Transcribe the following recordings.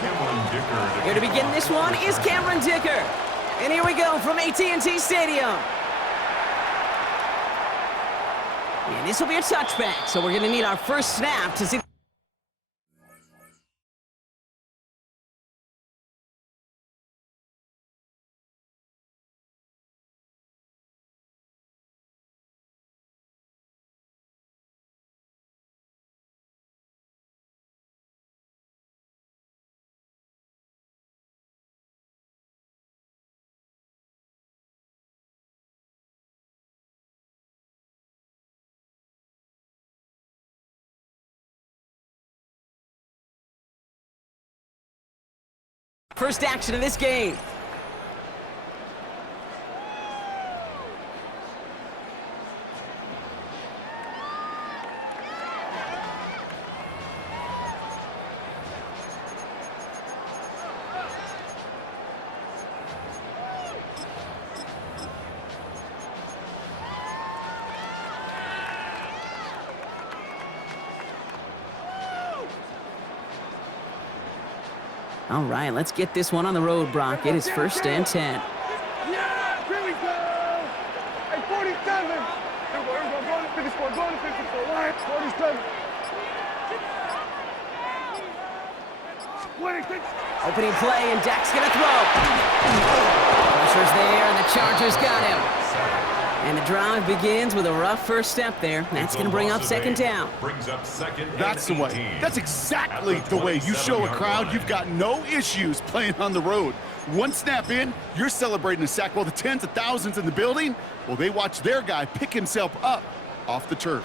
Here to begin this one is Cameron Dicker. And here we go from AT&T Stadium. And this will be a touchback, so we're going to need our first snap to see. First action of this game. All right, let's get this one on the road, Brock. It is 1st and 10. Yeah, here we go. Hey, 47. Here we go, going to 54, going to 54. Line, 47. 26. Opening play, and Dak's going to throw. Pressure's there, and the Chargers got him. And the drive begins with a rough first step there. That's going to bring up second down. That's the way. That's exactly the way you show a crowd you've got no issues playing on the road. One snap in, you're celebrating a sack while the tens of thousands in the building, well, they watch their guy pick himself up off the turf.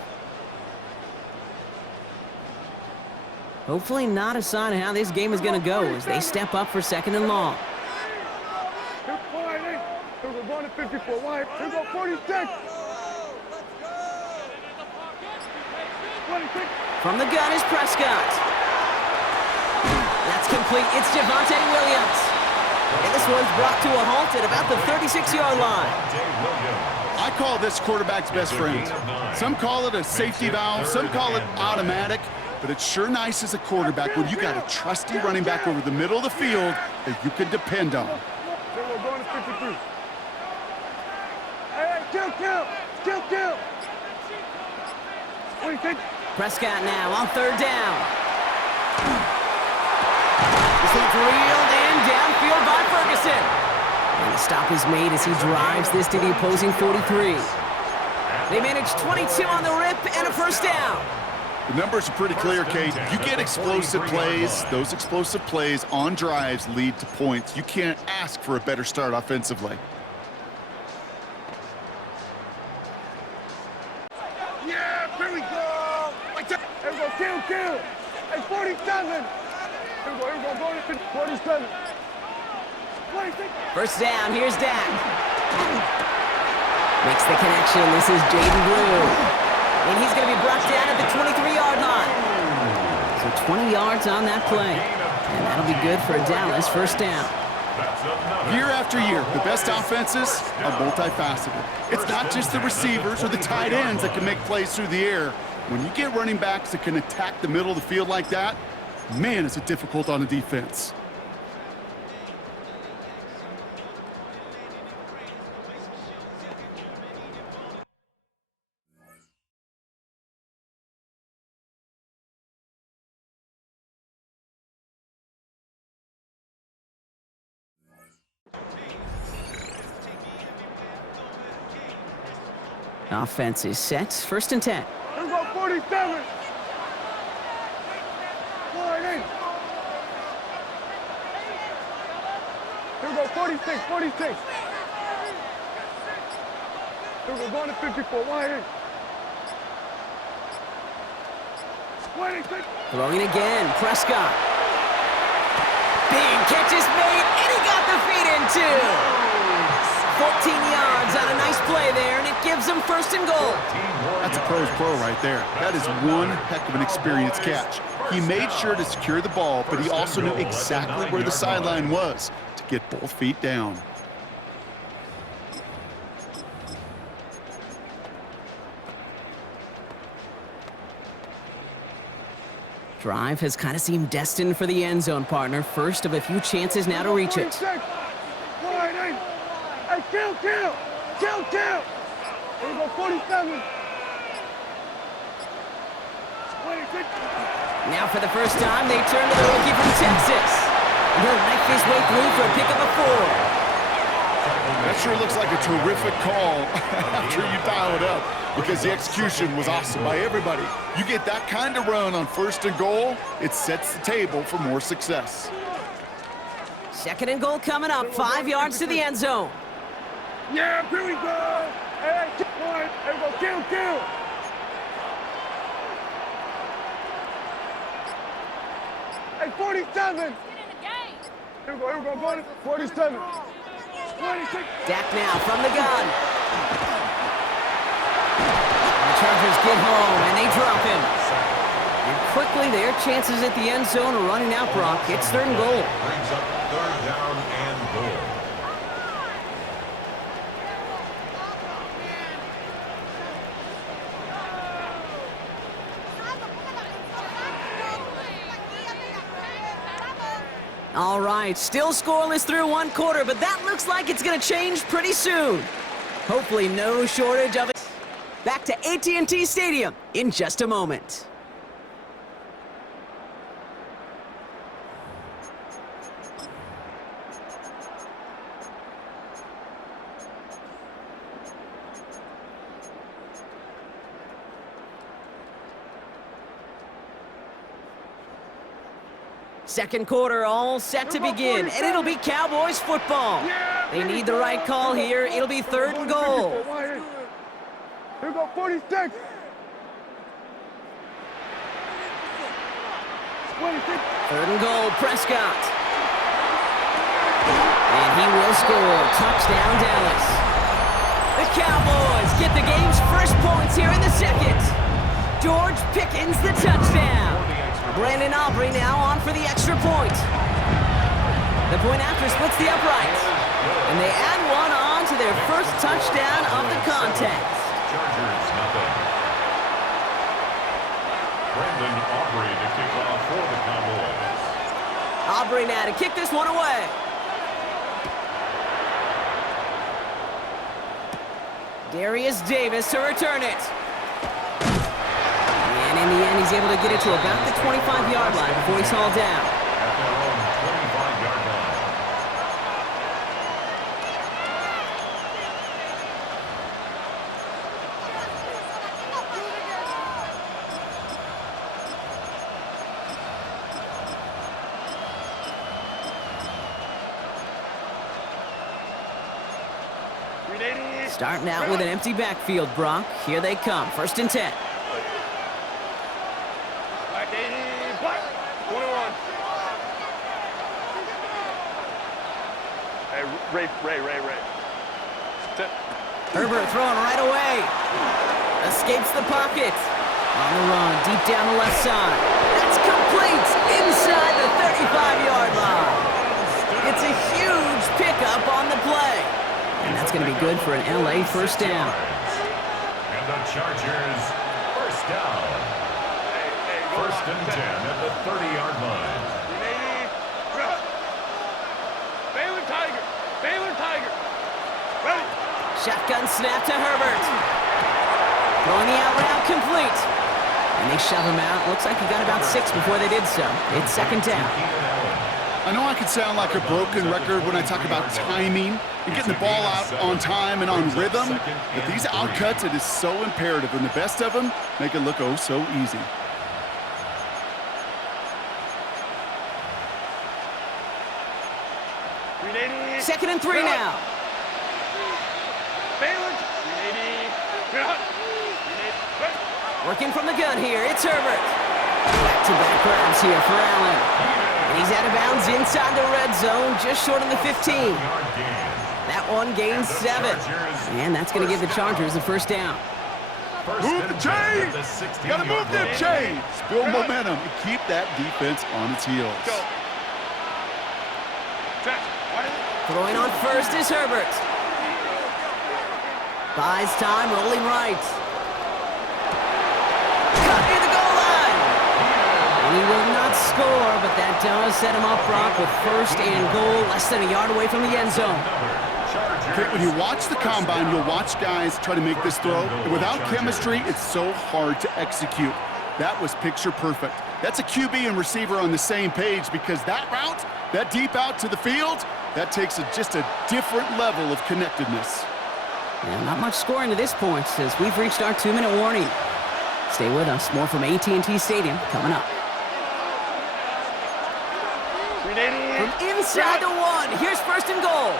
Hopefully not a sign of how this game is going to go as they step up for 2nd and long. Here we go, going to 54. Wide. Here we go, 46. 26. From the gun is Prescott. That's complete. It's Javonte Williams. And this one's brought to a halt at about the 36-yard line. I call this quarterback's best friend. Some call it a safety valve, some call it automatic, but it's sure nice as a quarterback when you got a trusty running back over the middle of the field that you can depend on. Here we go, going to 53. Hey, kill. 26. Prescott now on 3rd down. This one's reeled in downfield by Ferguson. And the stop is made as he drives this to the opposing 43. They manage 22 on the rip and a first down. The numbers are pretty clear, Kate. You get explosive plays. Those explosive plays on drives lead to points. You can't ask for a better start offensively. Yeah, here we go. Like that. Here we go, kill. Hey, 47. Here we go, going to 47. 26. First down, here's Dak. Makes the connection. This is Jaden Blue. And he's going to be brought down at the 23-yard line. So 20 yards on that play. And that'll be good for a Dallas first down. Year after year, the best offenses are multifaceted. It's not just the receivers or the tight ends that can make plays through the air. When you get running backs that can attack the middle of the field like that, man, is it difficult on a defense. Offense is set. 1st and 10. Here we go, 47. 48. Here we go, 46. Here we go, going to 54. Wide. 26. Throwing again. Prescott. Big catch is made, and he got the feet in too. 14 yards on a nice play there, and it gives him 1st and goal. That's a pro's pro right there. That is one heck of an experienced catch. He made sure to secure the ball, but he also knew exactly where the sideline was to get both feet down. Drive has kind of seemed destined for the end zone, partner. First of a few chances now to reach it. 46. Wide eight. Hey, kill. Here we go, 47. 26. Now for the first time, they turn to the rookie from Texas. And he'll knife his way through for a pickup of 4. That sure looks like a terrific call after you dial it up, because the execution was awesome by everybody. You get that kind of run on 1st and goal, it sets the table for more success. 2nd and goal coming up, 5 yards to the end zone. Yeah, here we go. Hey, one. Here we go, kill. Hey, 47. Here we go, 47. 26. Dak now from the gun. The Chargers get home, and they drop him. And quickly, their chances at the end zone are running out, Brock. It's 3rd and goal. Brings up 3rd down and goal. All right, still scoreless through 1 quarter, but that looks like it's going to change pretty soon. Hopefully no shortage of it. Back to AT&T Stadium in just a moment. Second quarter all set to begin, and it'll be Cowboys football. They need the right call here. It'll be 3rd and goal. Here we go, 46. 26. Third and goal, Prescott. And he will score. Touchdown, Dallas. The Cowboys get the game's first points here in the second. George Pickens the touchdown. Brandon Aubrey now on for the extra point. The point after splits the uprights. And they add one on to their first touchdown of the contest. Chargers, nothing. Brandon Aubrey to kick off for the Cowboys. Aubrey now to kick this one away. Darius Davis to return it. And in the end, he's able to get it to about the 25-yard line before he's hauled down. At their own 25-yard line. Starting out with an empty backfield, Brock. Here they come. 1st and 10. Black 80, black 21. Hey, Ray. Herbert throwing right away. Escapes the pocket. On the run, deep down the left side. That's complete inside the 35-yard line. It's a huge pickup on the play. And that's going to be good for an LA first down. And the Chargers, first down. 1st and 10 at the 30-yard line. Baylor Tiger. Ready. Shotgun snap to Herbert. Throwing the out route complete. And they shove him out. Looks like he got about 6 before they did so. It's 2nd down. I know I can sound like a broken record when I talk about timing and getting the ball out on time and on rhythm, but these outcuts, it is so imperative, and the best of them make it look oh so easy. Second and 3 now. Working from the gun here, it's Herbert. Back-to-back grabs here for Allen. And he's out of bounds inside the red zone, just short of the 15. That one gains 7. And that's going to give the Chargers the first down. Move the chains! Gotta move them chains! Build momentum and keep that defense on its heels. Throwing on first is Herbert. Buys time, rolling right. Cut near the goal line. And He will not score, but that does set him up, Brock, with first and goal, less than a yard away from the end zone. Okay, when you watch the combine, you'll watch guys try to make this throw. And without chemistry, it's so hard to execute. That was picture perfect. That's a QB and receiver on the same page, because that route, that deep out to the field, that takes just a different level of connectedness. Yeah, not much scoring to this point, as we've reached our 2-minute warning. Stay with us. More from AT&T Stadium coming up. From inside the one, here's first and goal.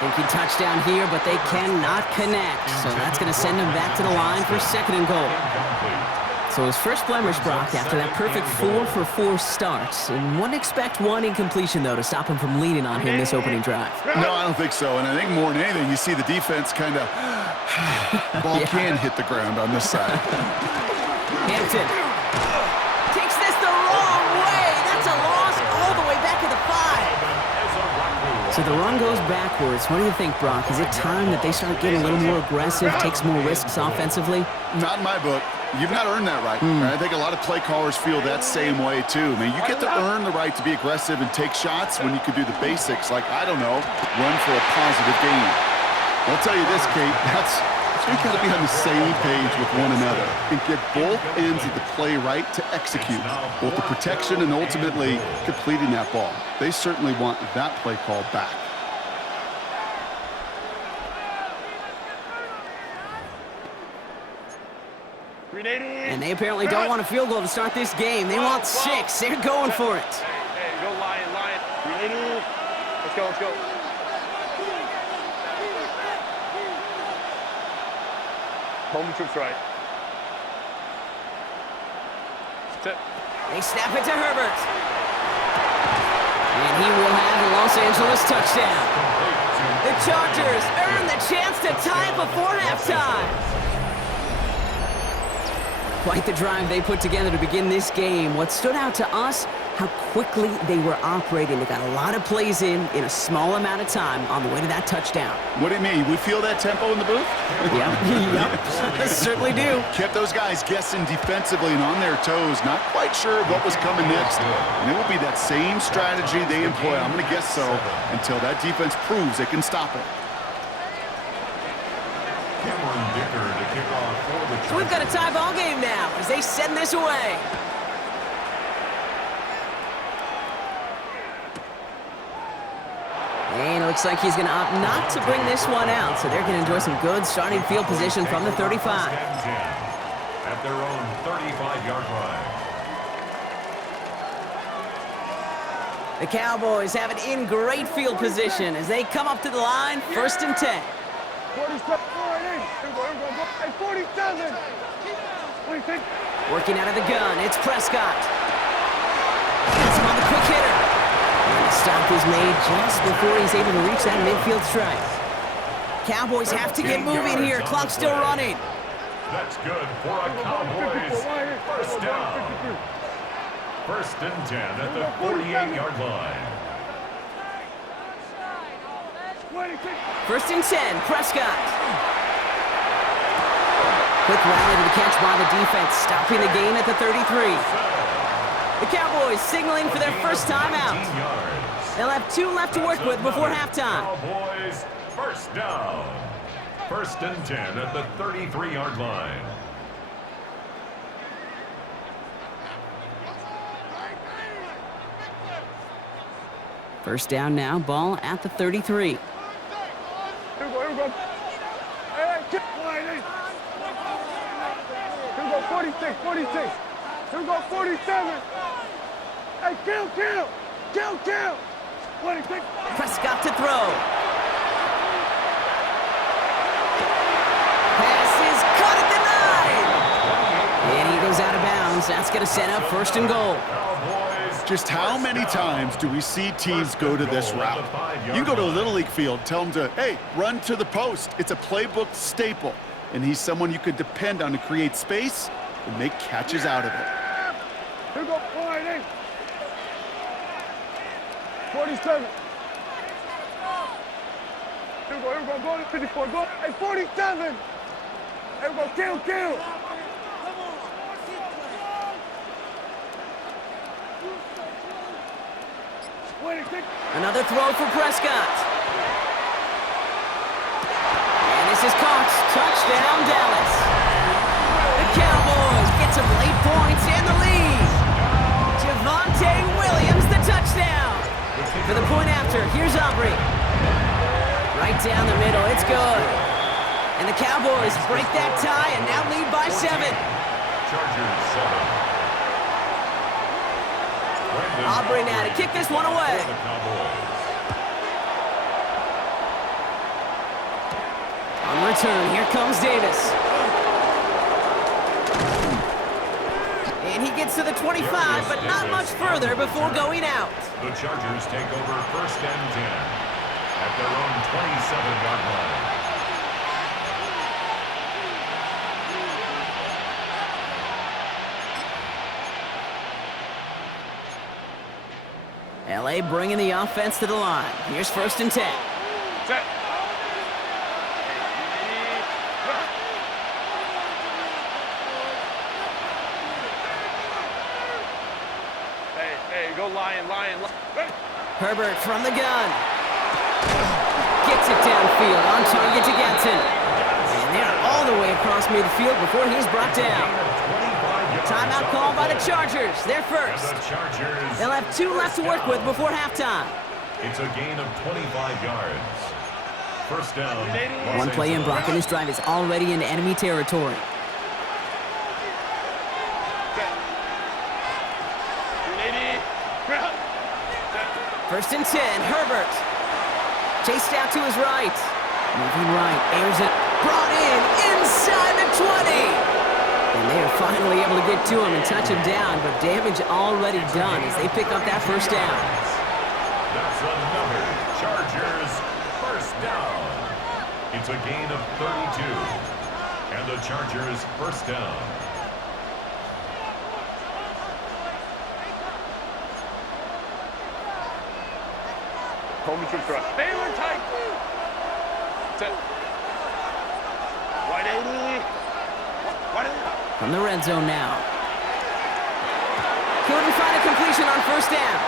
Thinking touchdown here, but they cannot connect. So that's going to send them back to the line for second and goal. So his first blemish, Brock, after that perfect 4-for-4 start. And wouldn't expect one incompletion, though, to stop him from leading on him this opening drive. No, I don't think so. And I think more than anything, you see the defense kind of... ball can hit the ground on this side. Hampton takes this the wrong way. That's a loss all the way back at the 5. So the run goes backwards. What do you think, Brock? Is it time that they start getting a little more aggressive, take some more risks offensively? Not in my book. You've not earned that right. I think a lot of play callers feel that same way, too. I mean, you get to earn the right to be aggressive and take shots when you could do the basics, like, I don't know, run for a positive gain. I'll tell you this, Kate, that's we got to be on the same page with one another and get both ends of the play right to execute, both the protection and ultimately completing that ball. They certainly want that play call back. And they apparently don't want a field goal to start this game. They want 6. They're going for it. Hey, go Lion. Let's go. Home troops right. They snap it to Herbert. And he will have the Los Angeles touchdown. The Chargers earn the chance to tie it before halftime. Quite the drive they put together to begin this game. What stood out to us, how quickly they were operating. They got a lot of plays in a small amount of time on the way to that touchdown. What do you mean? We feel that tempo in the booth? Yep. Certainly do. Kept those guys guessing defensively and on their toes, not quite sure what was coming next. And it will be that same strategy they employ, I'm going to guess so, until that defense proves they can stop it. So we've got a tie ball game now as they send this away. And it looks like he's going to opt not to bring this one out, so they're going to enjoy some good starting field position from the 35. At their own 35-yard line. The Cowboys have it in great field position as they come up to the line, 1st and 10. 47. Hey, 47. Working out of the gun, it's Prescott. Gets him on the quick hitter. And the stop is made just before he's able to reach that midfield strike. Cowboys have to get moving here. Clock's still running. That's good for a Cowboys first down. 1st and 10 at the 48-yard line. 1st and 10, Prescott. Quick rally to the catch by the defense, stopping the gain at the 33. The Cowboys signaling for their first time out. They'll have 2 left to work with before halftime. Cowboys first down. 1st and 10 at the 33-yard line. First down now, ball at the 33. Here we go. Hey, kick line. Here we go, 46. Here we go, 47. Hey, kill. 26. Prescott to throw. Pass is caught at the 9. And he goes out of bounds. That's going to set up 1st and goal. Just how many times do we see teams go to this route? You go to a Little League field, tell them to, hey, run to the post. It's a playbook staple, and he's someone you could depend on to create space and make catches out of it. Here we go, 47. Here we go, go to 54, go. Hey, 47. Here we go, kill, kill. Another throw for Prescott. And this is caught. Touchdown, Dallas. The Cowboys get some late points and the lead. Javonte Williams, the touchdown. For the point after, here's Aubrey. Right down the middle, it's good. And the Cowboys break that tie and now lead by 7. Chargers 7. Aubrey now to kick this one away. On return, here comes Davis. And he gets to the 25, but not much further before going out. The Chargers take over 1st and 10 at their own 27-yard line. LA bringing the offense to the line. Here's 1st and 10. Set. Hey, go Lion. Herbert from the gun. Gets it downfield, on target to Gatson. And they're all the way across midfield before he's brought down. Timeout called by the Chargers. They're first. They'll have 2 left to work with before halftime. It's a gain of 25 yards. 1st down. One play in, Brock, and this drive is already in enemy territory. First and 10, Herbert. Chased out to his right. Moving right, airs it. Brought in inside the 20. And they are finally able to get to him and touch him down, but damage already done as they pick up that 1st down. That's another Chargers 1st down. It's a gain of 32. And the Chargers 1st down. Coleman trick throw. Baylor tight. Set. Wide 80. Wide 80. From the red zone now. Couldn't find a completion on 1st down.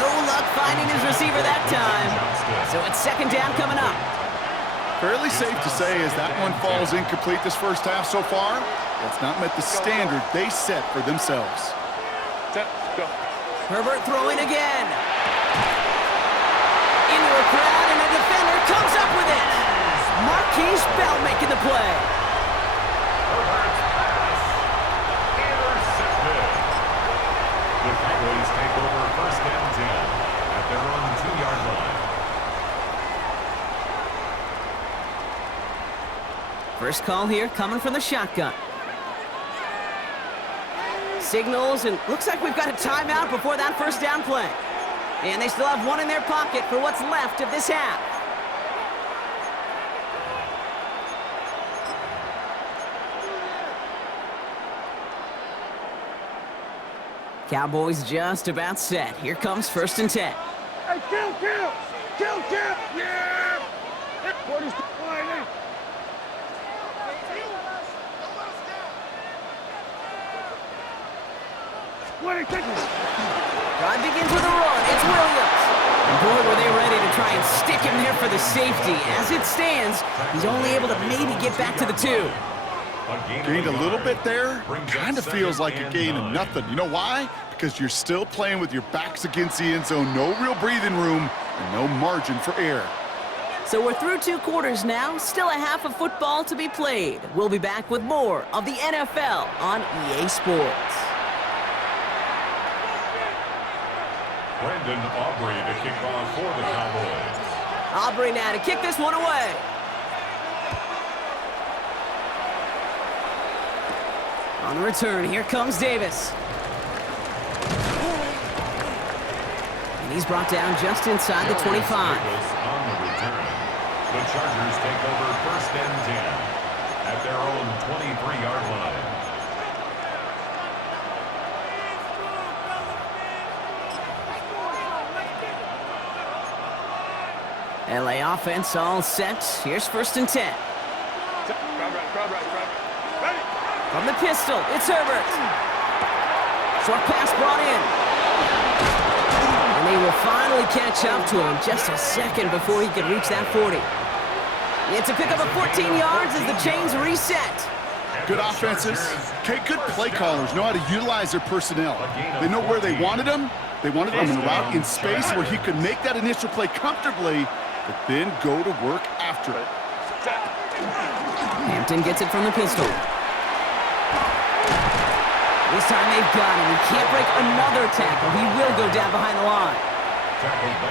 No luck finding his receiver that time. So it's 2nd down coming up. Fairly safe to say as that one falls incomplete this 1st half so far, it's not met the standard they set for themselves. Set. Go. Herbert throwing again. Into a crowd and a defender comes up with it. Marquise Bell making the play. The Cowboys take over 1st and 10 at their own 2-yard line. First call here coming from the shotgun. Signals, and looks like we've got a timeout before that 1st down play. And they still have 1 in their pocket for what's left of this half. Cowboys just about set. Here comes 1st and 10. Hey, kill! Yeah! 40 line. Drive begins with a run. It's Williams. And boy, were they ready to try and stick him there for the safety. As it stands, he's only able to maybe get back to the 2. Gained a little bit there. Kind of feels like a gain of nothing. You know why? Because you're still playing with your backs against the end zone. No real breathing room and no margin for error. So we're through 2 quarters now. Still a half of football to be played. We'll be back with more of the NFL on EA Sports. Brandon Aubrey to kick off for the Cowboys. Aubrey now to kick this one away. On the return, here comes Davis. And he's brought down just inside the 25. On the return, the Chargers take over 1st and 10 at their own 23-yard line. LA offense all set. Here's 1st and 10. Crowd right. From the pistol, it's Herbert. Short pass brought in. And they will finally catch up to him just a second before he could reach that 40. It's a pickup of 14 yards as the chains reset. Good offenses. Okay, good play callers know how to utilize their personnel. They know where they wanted them. They wanted him in a route in space where he could make that initial play comfortably, but then go to work after it. Hampton gets it from the pistol. This time they've got him. He can't break another tackle. He will go down behind the line.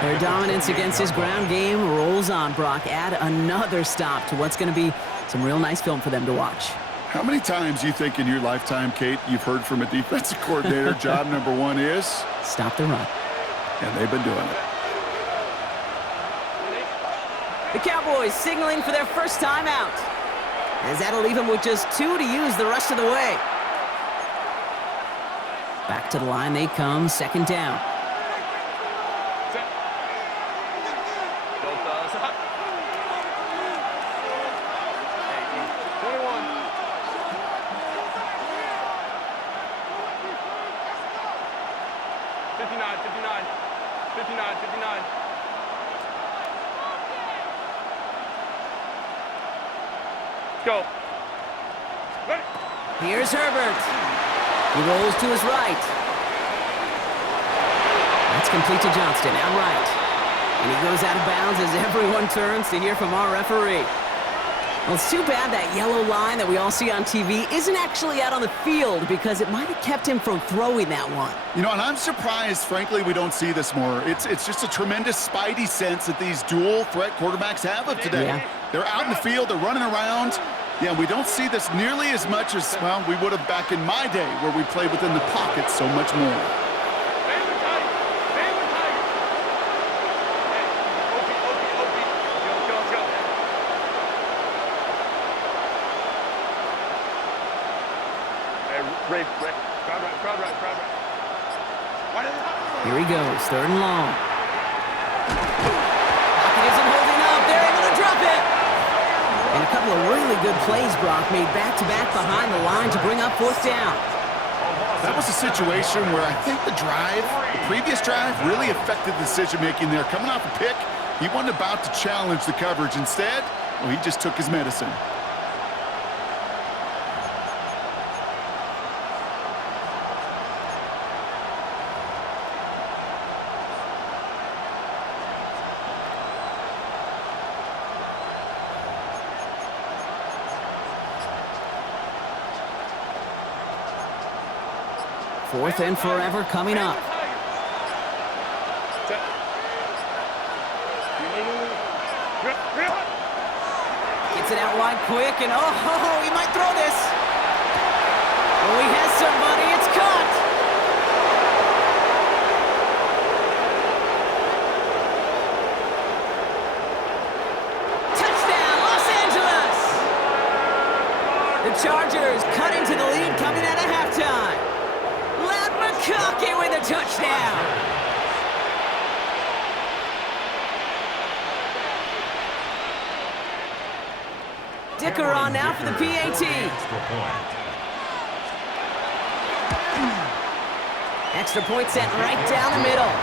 Their dominance against his ground game rolls on, Brock. Add another stop to what's going to be some real nice film for them to watch. How many times do you think in your lifetime, Kate, you've heard from a defensive coordinator, job number one is? Stop the run. And they've been doing it. The Cowboys signaling for their first time out, as that'll leave them with just 2 to use the rest of the way. Back to the line they come, second down. Go. Here's Herbert. He rolls to his right. That's complete to Johnston, out right. And he goes out of bounds as everyone turns to hear from our referee. Well, it's too bad that yellow line that we all see on TV isn't actually out on the field, because it might have kept him from throwing that one. You know, and I'm surprised, frankly, we don't see this more. It's just a tremendous spidey sense that these dual threat quarterbacks have of today. Yeah. They're out in the field, they're running around. Yeah, we don't see this nearly as much as, well, we would have back in my day where we played within the pocket so much more. Here he goes, third and long. Pocket isn't holding up. They're able to drop it. And a couple of really good plays, Brock, made back-to-back behind the line to bring up fourth down. That was a situation where I think the previous drive, really affected the decision-making there. Coming off a pick, he wasn't about to challenge the coverage. Instead, well, he just took his medicine. Fourth and forever coming up. Gets it out wide quick, and oh, he might throw this. Oh, he has somebody. It's caught. Touchdown, Los Angeles. The Chargers cut into the lead coming out of halftime. McConkey with a touchdown. Dicker on now for the PAT. Extra point sent right down the middle.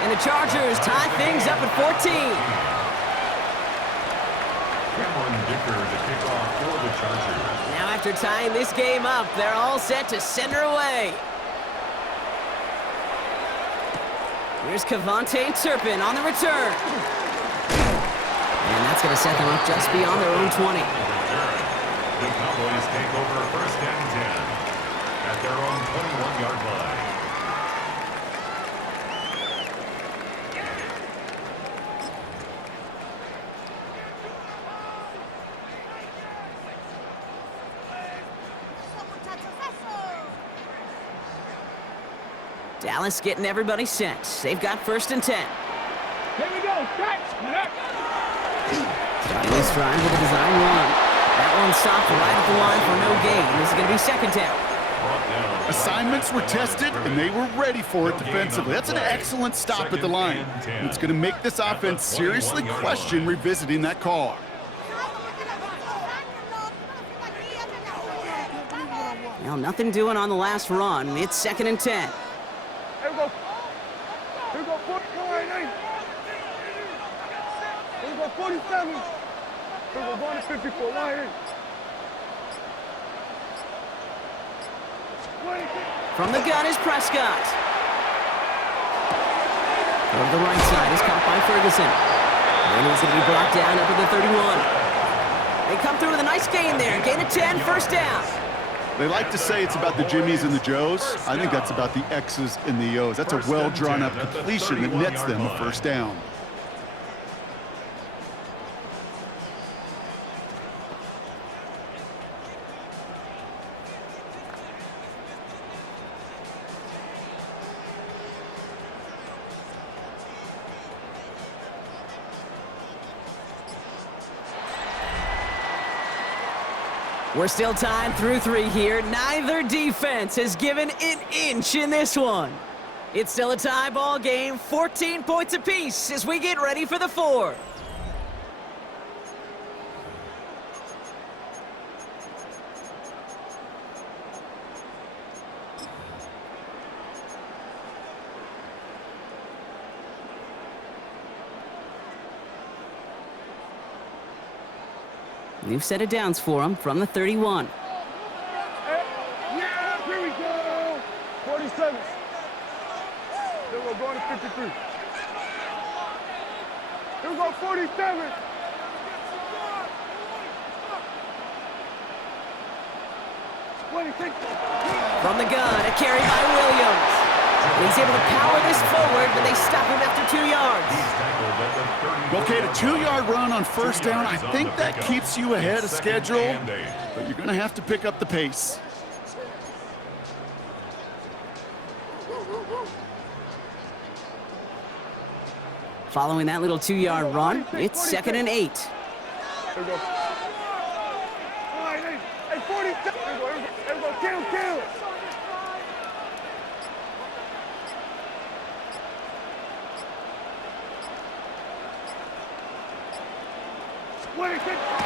And the Chargers tie things up at 14. Dicker to kick off for the Chargers. Now after tying this game up, they're all set to send her away. Here's Kavontae Turpin on the return. And that's going to set them up just beyond their own 20. The Cowboys take over first and 10 at their own 21-yard line. Dallas getting everybody set. They've got first and 10. Here we go. Starting this drive with a design run. That one stopped right at the line for no gain. This is going to be second down. Assignments were tested, and they were ready for it defensively. That's an excellent stop at the line. It's going to make this offense seriously question revisiting that call. Well, nothing doing on the last run. It's 2nd and 10. Here we go. Here we go, 49. Here we go, 47. Here we go, going to 54. Line 8. From the gun is Prescott. Over the right side is caught by Ferguson. And he's going to be brought down up at the 31. They come through with a nice gain there. Gain of 10, first down. They like to say it's about the Jimmies and the Joes. I think that's about the X's and the O's. That's a well-drawn-up completion that nets them a first down. We're still tied through 3 here. Neither defense has given an inch in this one. It's still a tie ball game, 14 points apiece as we get ready for the 4th. New set of downs for him from the 31. Yeah, here we go. 47. Then we're going to 53. Here we go, 47. From the gun, a carry by Williams. And he's able to power this forward, but they stop him after 2 yards. Okay, a 2-yard run on first down, I think that keeps you ahead of schedule, but you're going to have to pick up the pace. Following that little 2-yard run, it's 2nd and 8. Here we go. Hey, 47. Here we go. Kill.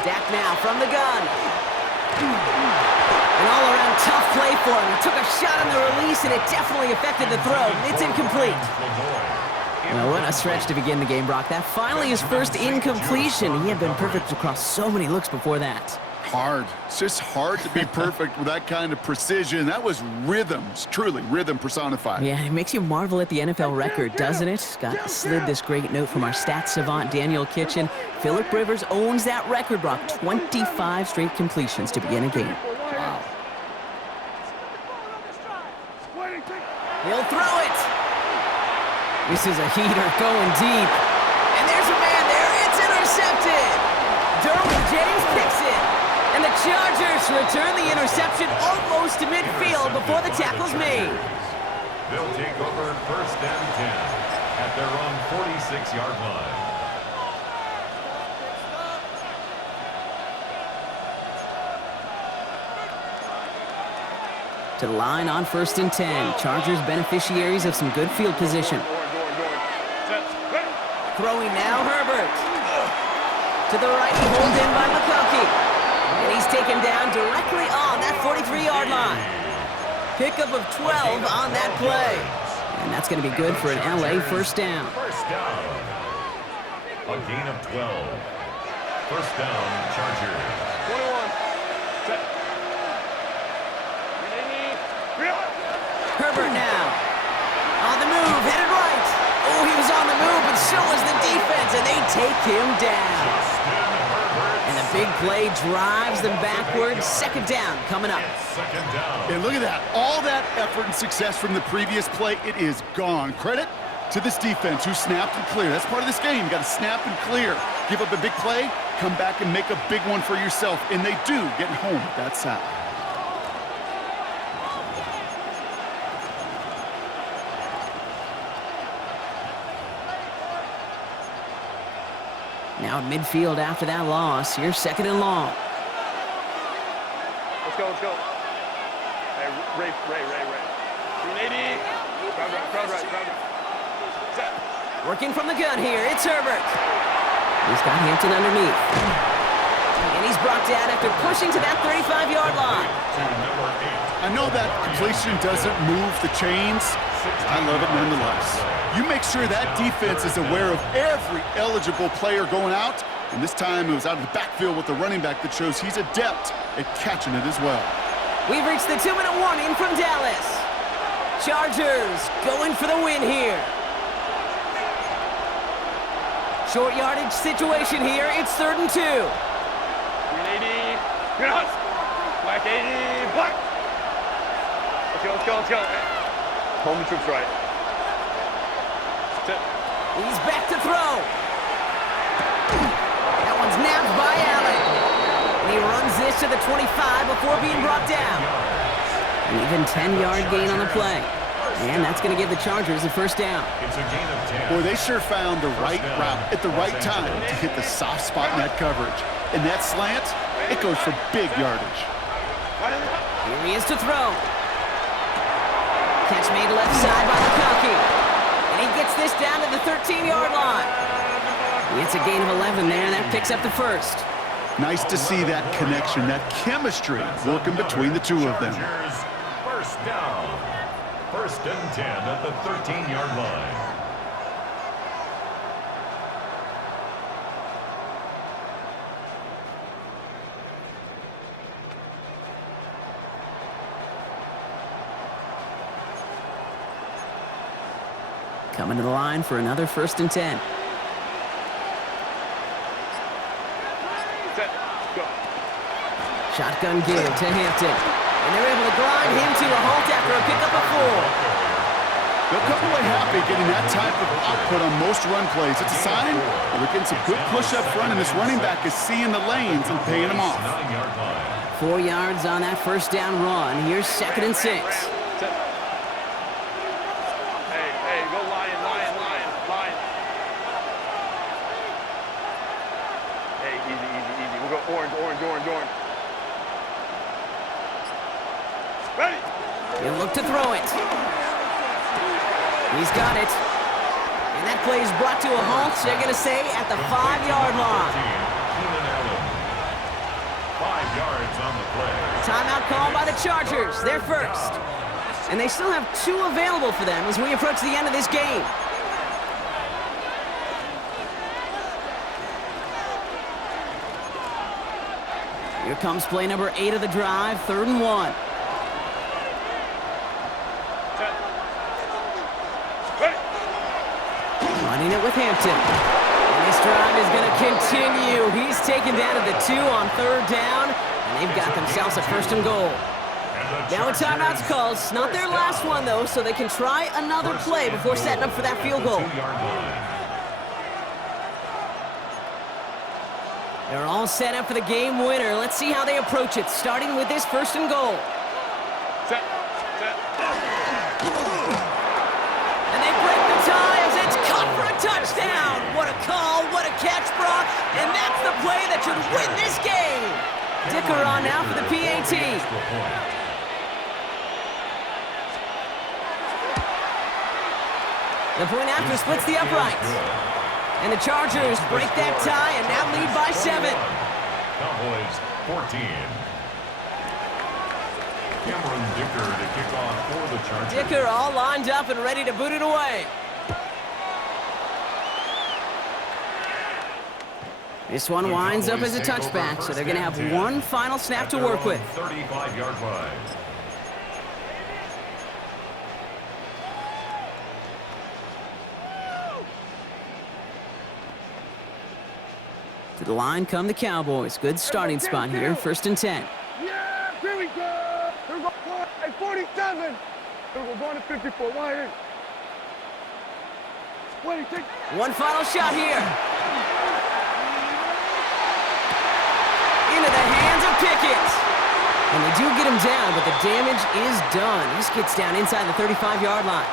Dak now from the gun. An all-around tough play for him. He took a shot on the release, and it definitely affected the throw. It's incomplete. Well, what a stretch to begin the game, Brock. That finally his first incompletion. He had been perfect across so many looks before that. Hard. It's just hard to be perfect with that kind of precision. That was rhythms, truly rhythm personified. Yeah, it makes you marvel at the NFL record, doesn't it? Got slid this great note from our stats savant, Daniel Kitchen. Phillip Rivers owns that record, Brock. 25 straight completions to begin a game. Wow. He'll throw it. This is a heater going deep. And there's a man there. It's intercepted. Derwin James picks it. And the Chargers return the interception almost to midfield before the tackle's made. They'll take over 1st and 10 at their own 46-yard line. To the line on 1st and 10. Chargers beneficiaries of some good field position. Throwing now, Herbert. To the right, pulled in by McConkey. And he's taken down directly on that 43-yard line. Pickup of 12 on that play. And that's going to be good for an LA first down. First down. A gain of 12. First down, Chargers. 21. Set. Herbert now. On the move, headed right. Oh, he was on the move, but so was the defense, and they take him down. And the big play drives them backwards. 2nd down coming up. Second down. And look at that. All that effort and success from the previous play, it is gone. Credit to this defense who snapped and cleared. That's part of this game. You got to snap and clear. Give up a big play, come back and make a big one for yourself. And they do, getting home with that sack. Now at midfield after that loss. Here's 2nd and long. Let's go. Hey, Ray. 380. Crowd right. Set. Working from the gun here, it's Herbert. He's got Hampton underneath. And he's brought down after pushing to that 35-yard line. To number 8. I know that completion doesn't move the chains. I love it nonetheless. You make sure that defense is aware of every eligible player going out, and this time it was out of the backfield with the running back that shows he's adept at catching it as well. We've reached the 2-minute warning from Dallas. Chargers going for the win here. Short yardage situation here. It's 3rd and 2. 380. Cross. Black 80. Black. Let's go. Home troops right. Sit. He's back to throw. That one's nabbed by Allen. And he runs this to the 25 before being brought down. An even 10-yard gain on the play. And that's going to give the Chargers a first down. It's a gain of 10. Boy, they sure found the right route at the right time to hit the soft spot in that coverage. And that slant, it goes for big yardage. Here he is to throw. Catch made left side by McConkey. And he gets this down to the 13-yard line. It's a gain of 11 there, and that picks up the first. Nice to see that connection, that chemistry working between the two of them. Chargers, first down. 1st and 10 at the 13-yard line. Coming to the line for another 1st and 10. Set. Go. Shotgun give to Hampton. And they're able to grind him to a halt after a pickup of 4. They'll come away happy getting that type of output on most run plays. It's a sign that we're getting some good push up front, and this running back is seeing the lanes and paying them off. 9-yard line. 4 yards on that first down run. Here's 2nd and 6. Set. Hey, go lion. Hey, easy. We'll go orange. Ready? He'll look to throw it. He's got it. And that play is brought to a halt, they're going to say, at the 5-yard line. 5 yards on the play. Timeout called by the Chargers. They're first. And they still have 2 available for them as we approach the end of this game. Here comes play number 8 of the drive, 3rd and 1. Set. Ready? Running it with Hampton. And this drive is going to continue. He's taken down at the 2 on 3rd down. And they've got themselves a 1st and goal. Now a timeout's called. It's not their last one, though, so they can try another play before setting up for that field goal. They're all set up for the game winner. Let's see how they approach it, starting with this 1st and goal. Set. And they break the ties. It's caught for a touchdown. What a call, what a catch, Brock. And that's the play that should win this game. Dicker on now for the PAT. The point after splits the uprights. And the Chargers break that tie and now lead by 7. Cowboys 14. Cameron Dicker to kick off for the Chargers. Dicker all lined up and ready to boot it away. This one winds up as a touchback, so they're going to have one final snap to work with. 35-yard line. To the line come the Cowboys. Good starting spot here, 1st and 10. Yeah, here we go. Here we go. At 47. Here we go. Going to 54. Why? Wait, take. One final shot here. Into the hands of Pickett. And they do get him down, but the damage is done. This gets down inside the 35-yard line.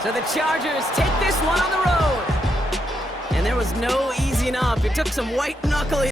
So the Chargers take this one on the road. And there was no easing up. It took some white knuckling.